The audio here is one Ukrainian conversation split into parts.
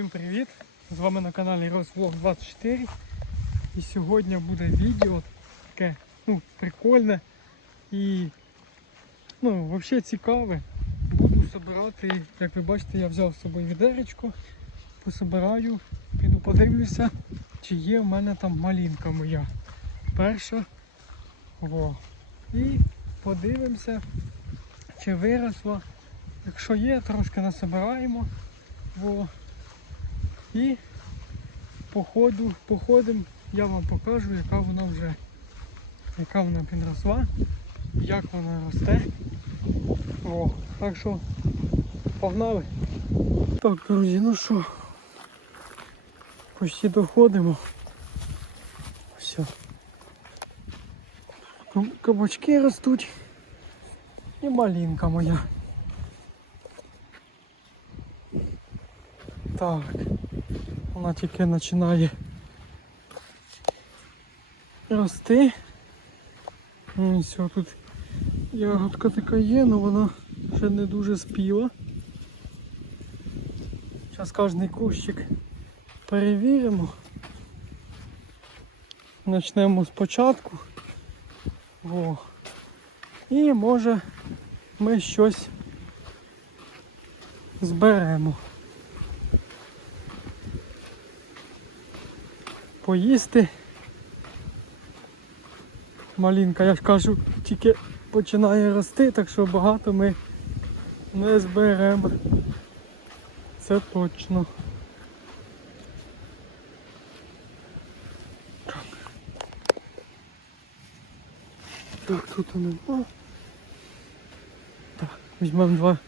Всім привіт! З вами на каналі Розвлог 24 І сьогодні буде відео таке ну, прикольне і ну, взагалі цікаве. Буду збирати, як ви бачите, я взяв з собою відеречко, пособираю, піду подивлюся, чи є в мене там малинка моя. Перша. Во. І подивимося, чи виросла. Якщо є, трошки насобираємо. Во. І по ходу, я вам покажу, яка вона вже, яка вона підросла, як вона росте. О, так що погнали. Так, друзі, ну що, почти доходимо. Все. Кабачки ростуть. І малинка моя. Так. Вона тільки починає рости. Ну, тут ягодка така є, але вона ще не дуже спіла. Зараз кожний кущик перевіримо. Почнемо спочатку. О. І може ми щось зберемо. Поїсти. Малинка, я ж кажу, тільки починає рости, так що багато ми не зберемо. Це точно. Так, Так, тут нема. Так, візьмемо два.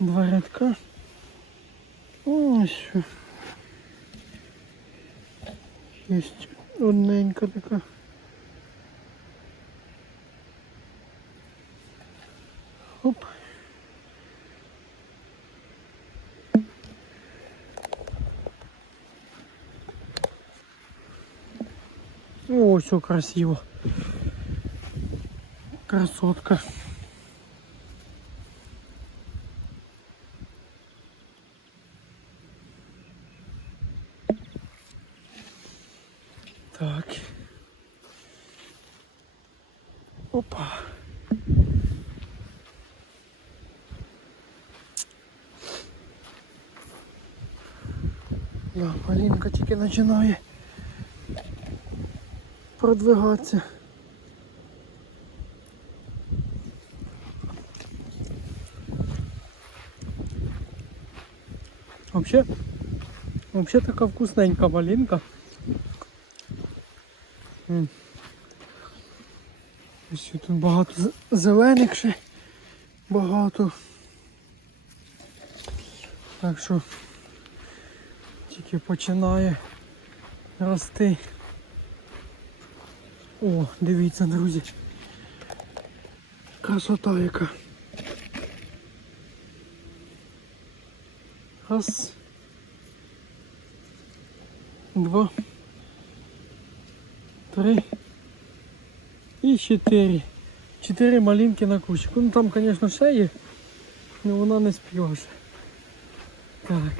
Два рядка. Ось. Есть одненька така. Оп. О, все красиво. Красотка. Полінка тільки починає продвигатися. Вообще, вообще така вкусненька малинка. Ось тут багато зелених ще багато. Так що тільки починає рости. О, дивіться, друзі. Красота яка. Раз. Два. Три. І чотири. Чотири малинки на кущику. Ну там, звісно, ще є, але вона не спіла ще. Так.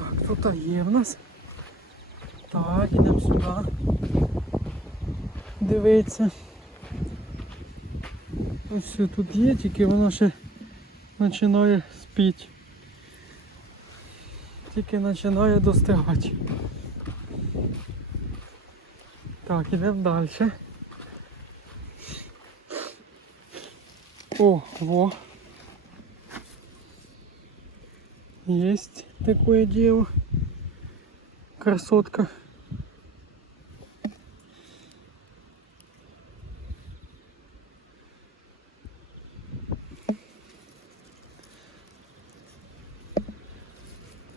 Так, тут є в нас. Так, ідемо сюди. Дивиться. Ось все тут є, тільки вона ще починає спіти. Тільки починає достигати. Так, ідемо далі. О, во. Есть такое дело. Красотка.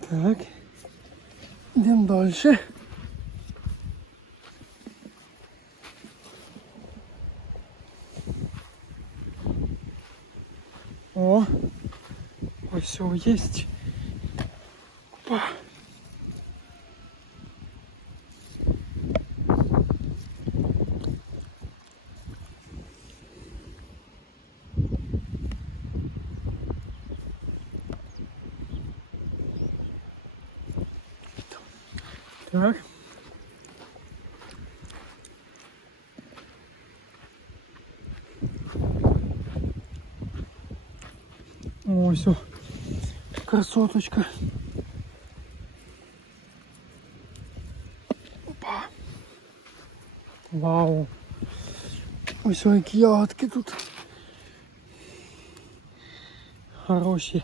Так. Идем дальше. О, ось все есть. Опа. Так. Ось о, красоточка. Опа. Вау. Ось о, ягодки тут. Хороші.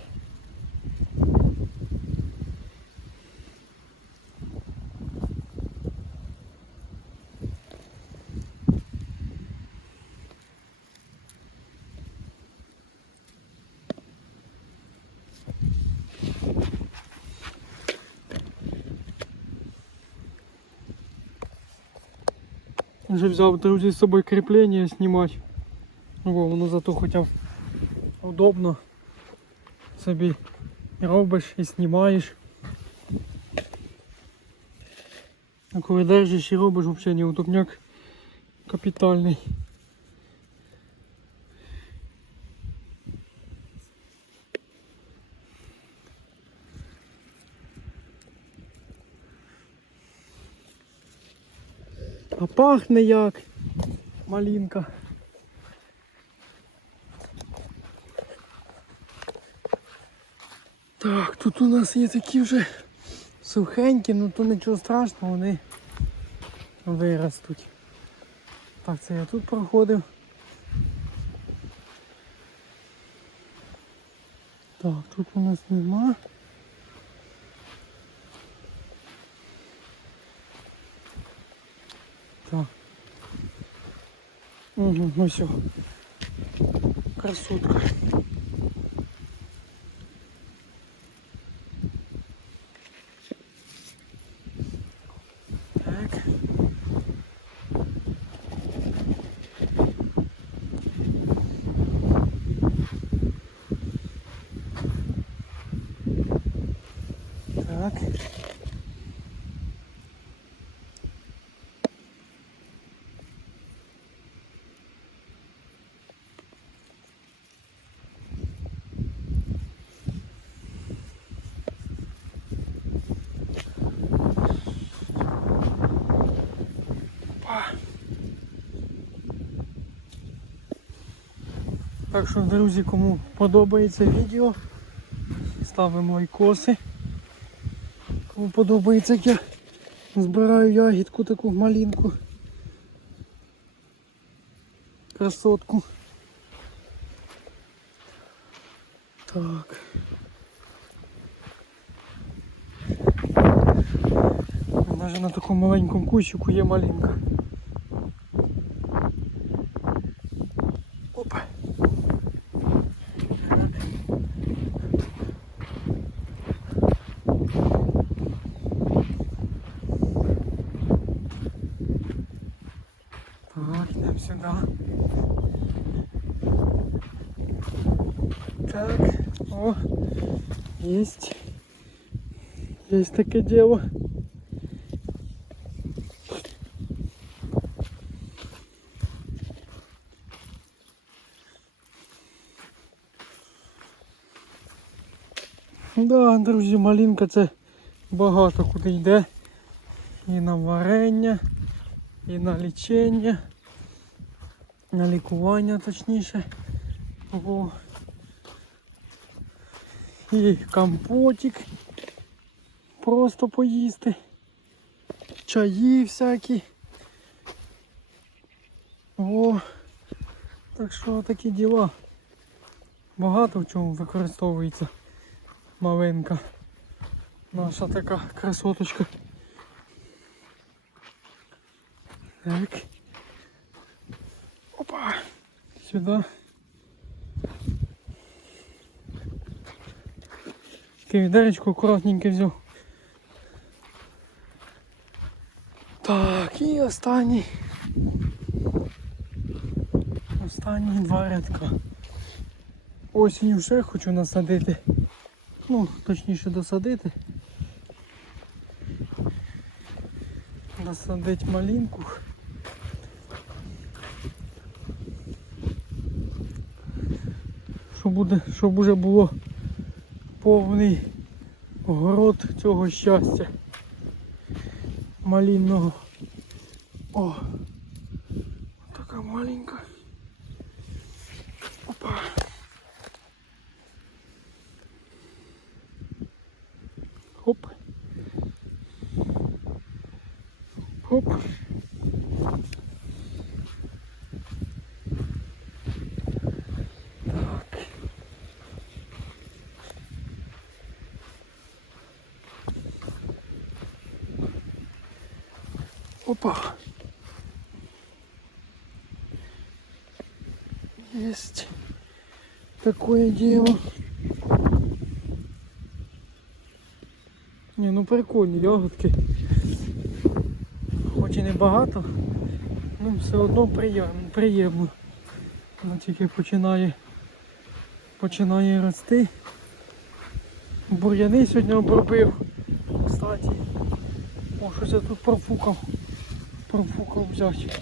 Вже взяв друзі з собою кріплення знімати. Во, воно зато хоча б удобно. Собі робиш і знімаєш. А коли держиш і робиш, взагалі не удобняк капітальний. А пахне як малинка. Так, тут у нас є такі вже сухенькі, ну то нічого страшного, вони виростуть. Так, це я тут проходив. Так, тут у нас нема. Угу, ну все. Красотка. Так. Так. Так що, друзі, кому подобається відео, ставимо лайкоси. Кому подобається, як я збираю ягідку таку малинку. Красотку. Так. Навіть на такому маленькому кущику є малинка. Так, йдемо сюди. Так, о, есть. Есть таке дело. Да, друзі, малинка це багато куди йде. І на варення, і на лічення, на лікування точніше. О. І компотик. Просто поїсти. Чаї всякі. О, так що такі діла. Багато в чому використовується маленька. Наша така красоточка. Так. Опа. Сюди. Таке відеречко акуратненьке взяв. Так, і останній. Останні два рядка. Осінню вже хочу насадити. Ну, точніше досадити. Насадити малинку. Щоб буде, щоб уже було повний город цього щастя. малинного. О! Така маленька. Опа. Хоп. Хоп. Опа. Есть такое дело. Не, ну прикольні ягодки. Хоч і не багато, ну все одно приємно. приємно. Вона тільки починає, починає рости. Бур'яни сьогодні обробив. Кстати. О, щось я тут профукав. Профукав взяти.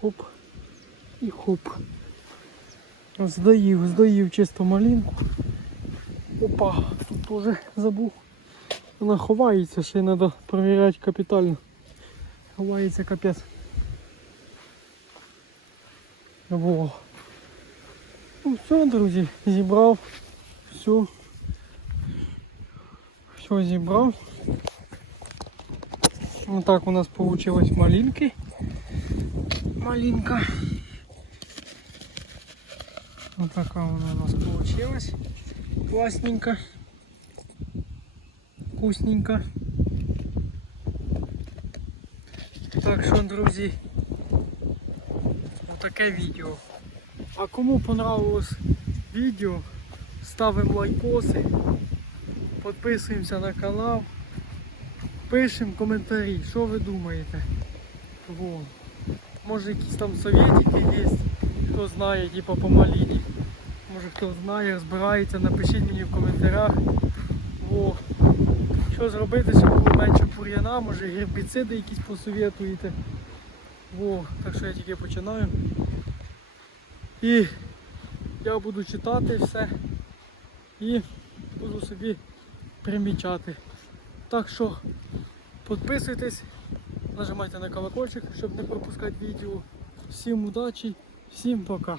Хоп. І хоп. Здаїв, здаїв чисто малинку. Опа, тут теж забув. Вона ховається, ще треба перевіряти капітально. Ховається капець. Во. Ну все, друзі, зібрав. Все. Все зібрав. Вот так у нас получилось малинки. Малинка. Вот такая она у нас получилась. Классненько. Вкусненько. Так що, друзі, отаке відео. А кому понравилось відео, ставимо лайкоси, підписуємося на канал, Пишемо коментарі, що ви думаєте. Во. Може якісь там советики є, хто знає, типа по малині. Може хто знає, розбирається, напишіть мені в коментарях. Во. Що зробити, щоб було менше бур'яна, може гербіциди якісь посоветуєте. Во, так що я тільки починаю. І я буду читати все і буду собі примічати. Так що підписуйтесь, нажимайте на колокольчик, щоб не пропускати відео. Всім удачі, всім пока.